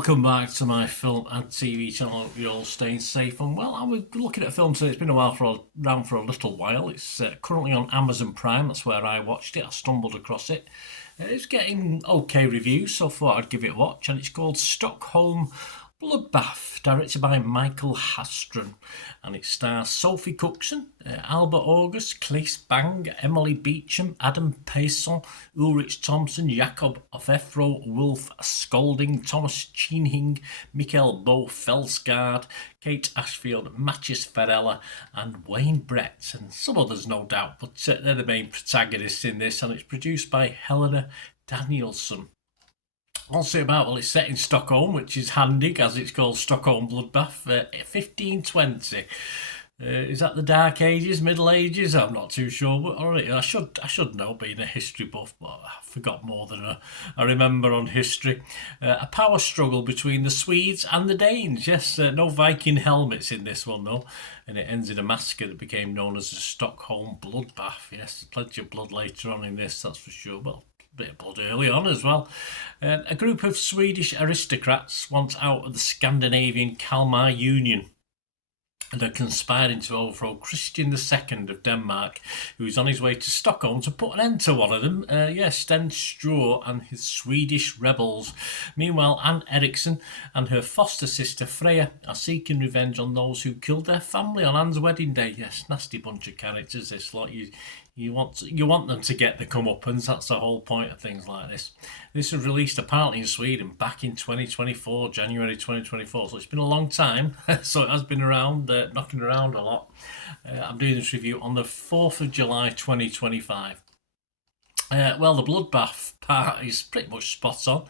Welcome back to my film and TV channel. Hope you're all staying safe and well. I was looking at a film today. It's been around for a little while. It's currently on Amazon Prime. That's where I watched it. I stumbled across it. It's getting okay reviews, so I thought I'd give it a watch. And it's called Stockholm Bloodbath, directed by Michael Hulston, and it stars Sophie Cookson, Albert August, Claes Bang, Emily Beecham, Adam Payson, Ulrich Thompson, Jakob Offefro, Wolf Scolding, Thomas Cheening, Mikael Bo Felsgaard, Kate Ashfield, Mattias Ferrella, and Wayne Brett, and some others no doubt, but they're the main protagonists in this, and it's produced by Helena Danielsson. I'll say about, well, it's set in Stockholm, which is handy, as it's called Stockholm Bloodbath, 1520. Is that the Dark Ages, Middle Ages? I'm not too sure, but all right, I should know, being a history buff, but I forgot more than I remember on history. A power struggle between the Swedes and the Danes. Yes, no Viking helmets in this one, though, and it ends in a massacre that became known as the Stockholm Bloodbath. Yes, plenty of blood later on in this, that's for sure. Well, bit of blood early on as well. A group of Swedish aristocrats want out of the Scandinavian Kalmar Union, and are conspiring to overthrow Christian II of Denmark, who is on his way to Stockholm to put an end to one of them. Sten Sture and his Swedish rebels. Meanwhile, Anne Eriksson and her foster sister Freya are seeking revenge on those who killed their family on Anne's wedding day. Yes, nasty bunch of characters, this lot. You want them to get the comeuppance. That's the whole point of things like this. This was released apparently in Sweden back in 2024, January 2024. So it's been a long time. So it has been around, knocking around a lot. I'm doing this review on the 4th of July 2025. Well, the bloodbath part is pretty much spot on.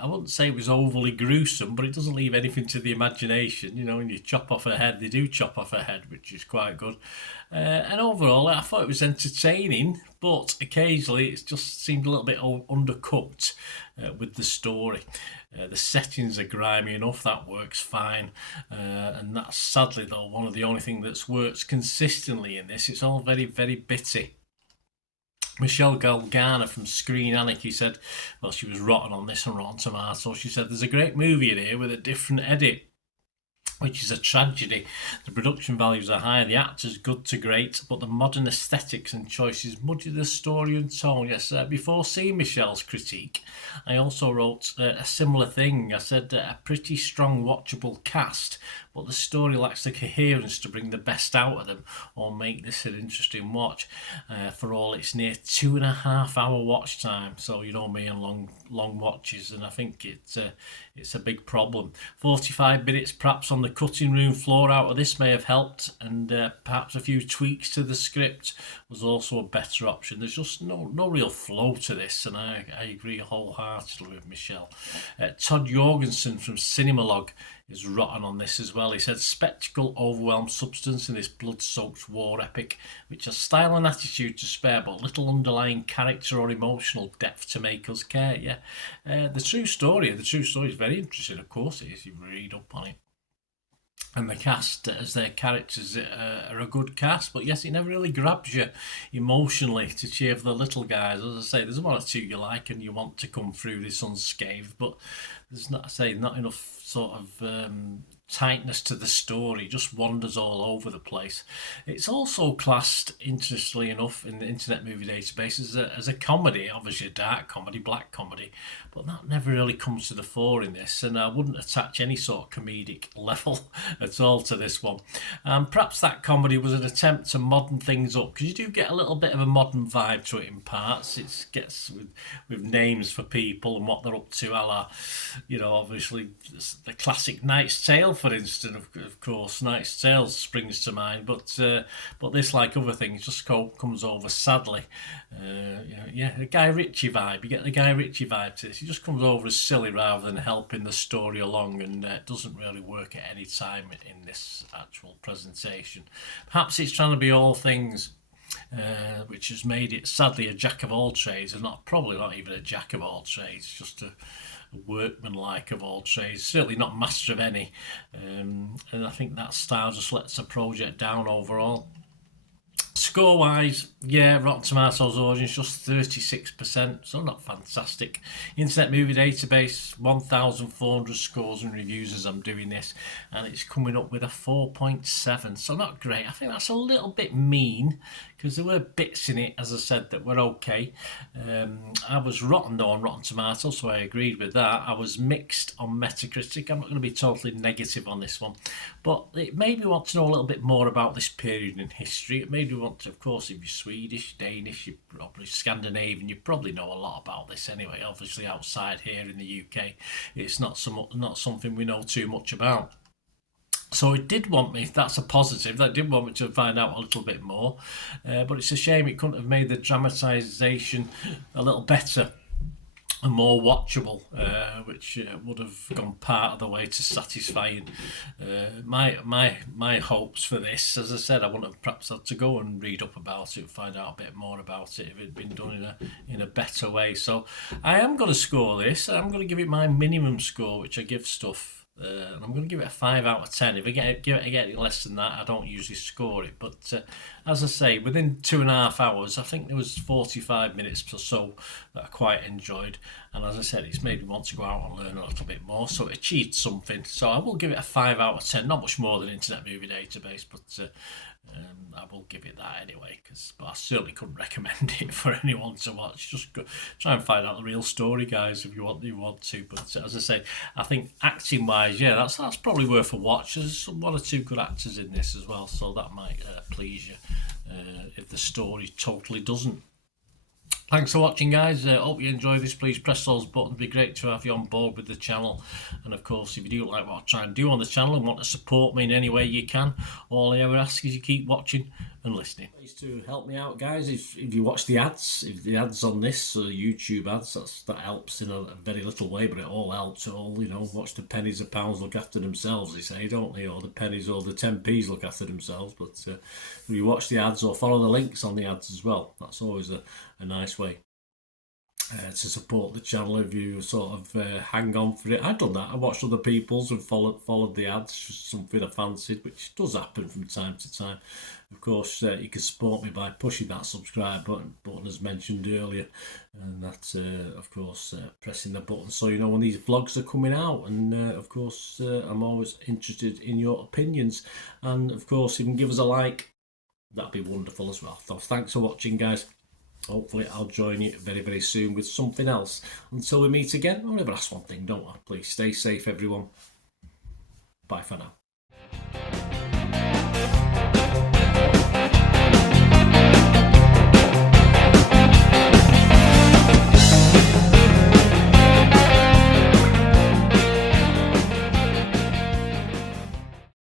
I wouldn't say it was overly gruesome, but it doesn't leave anything to the imagination. You know, when you chop off a head, they do chop off a head, which is quite good. And overall, I thought it was entertaining, but occasionally it just seemed a little bit undercooked with the story. The settings are grimy enough, that works fine. And that's sadly, though, one of the only things that works consistently in this. It's all very, very bitty. Michelle Galgana from Screen Anarchy said, well, she was rotten on this and Rotten Tomatoes. She said, there's a great movie in here with a different edit, which is a tragedy. The production values are high, the actors good to great, but the modern aesthetics and choices muddy the story and tone. Yes, before seeing Michelle's critique, I also wrote a similar thing. I said a pretty strong watchable cast, but the story lacks the coherence to bring the best out of them or make this an interesting watch. For all, it's near 2.5 hour watch time, so you know me and long watches, and I think it's a big problem. 45 minutes perhaps on the cutting room floor out of this may have helped, and perhaps a few tweaks to the script was also a better option. There's just no real flow to this, and I agree wholeheartedly with Michelle. Todd Jorgensen from Cinemalog is rotten on this as well. He said, spectacle overwhelmed substance in this blood-soaked war epic, which has style and attitude to spare, but little underlying character or emotional depth to make us care. Yeah, the true story is very interesting. Of course it is. You read up on it. And the cast as their characters are a good cast, but yes, it never really grabs you emotionally to cheer for the little guys. As I say, there's one or two you like and you want to come through this unscathed, but there's not enough sort of tightness to the story. It just wanders all over the place. It's also classed, interestingly enough, in the Internet Movie Database as a comedy, obviously a dark comedy, black comedy, but that never really comes to the fore in this, and I wouldn't attach any sort of comedic level at all to this one. Perhaps that comedy was an attempt to modern things up, because you do get a little bit of a modern vibe to it in parts. It gets with names for people and what they're up to, a la, you know, obviously the classic Knight's Tale, for instance. Of course, Knight's Tale springs to mind, but this, like other things, just comes over sadly. A Guy Ritchie vibe. You get the Guy Ritchie vibe to this. It just comes over as silly rather than helping the story along, and it doesn't really work at any time in this actual presentation. Perhaps it's trying to be all things, which has made it sadly a jack of all trades, and probably not even a jack of all trades, just a workman-like of all trades, certainly not master of any, and I think that style just lets the project down overall. Score wise, yeah, Rotten Tomatoes audience just 36%, so not fantastic. Internet Movie Database, 1,400 scores and reviews as I'm doing this, and it's coming up with a 4.7, so not great. I think that's a little bit mean because there were bits in it, as I said, that were okay. I was rotten though on Rotten Tomatoes, so I agreed with that. I was mixed on Metacritic. I'm not going to be totally negative on this one, but it made me want to know a little bit more about this period in history. It made me want to, of course, if you're Swedish, Danish, you're probably Scandinavian, you probably know a lot about this anyway. Obviously, outside here in the UK, it's not something we know too much about. So it did want me, that's a positive, that did want me to find out a little bit more. But it's a shame it couldn't have made the dramatisation a little better and more watchable, which would have gone part of the way to satisfying my hopes for this. As I said, I wouldn't have perhaps had to go and read up about it, find out a bit more about it if it had been done in a better way. So I am going to score this. I'm going to give it my minimum score, which I give stuff. And I'm going to give it a 5 out of 10. If I get less than that, I don't usually score it. But as I say, within 2.5 hours, I think there was 45 minutes or so that I quite enjoyed. And as I said, it's made me want to go out and learn a little bit more. So it achieved something. So I will give it a 5 out of 10. Not much more than Internet Movie Database, but I will give it that anyway. But I certainly couldn't recommend it for anyone to watch. Just try and find out the real story, guys, if you want to. But as I say, I think acting wise, yeah, that's probably worth a watch. There's one or two good actors in this as well, so that might please you if the story totally doesn't. Thanks for watching, guys. Hope you enjoy this. Please press those buttons. It'd be great to have you on board with the channel. And of course, if you do like what I try and do on the channel and want to support me in any way you can, all I ever ask is you keep watching and listening. Please to help me out, guys. If you watch the ads, if the ads on this YouTube ads, that helps in a very little way, but it all helps. It all, watch the pennies and pounds look after themselves, they say, don't they? Or the pennies or the 10p's look after themselves. But if you watch the ads or follow the links on the ads as well, that's always a nice way to support the channel if you sort of hang on for it. I've done that. I watched other people's and followed the ads, just something I fancied, which does happen from time to time. Of course, you can support me by pushing that subscribe button as mentioned earlier, and that, of course, pressing the button so you know when these vlogs are coming out. And of course, I'm always interested in your opinions, and of course, if you can give us a like, that'd be wonderful as well. So thanks for watching, guys. Hopefully I'll join you very, very soon with something else. Until we meet again, I'll never ask one thing, don't I? Please stay safe, everyone. Bye for now.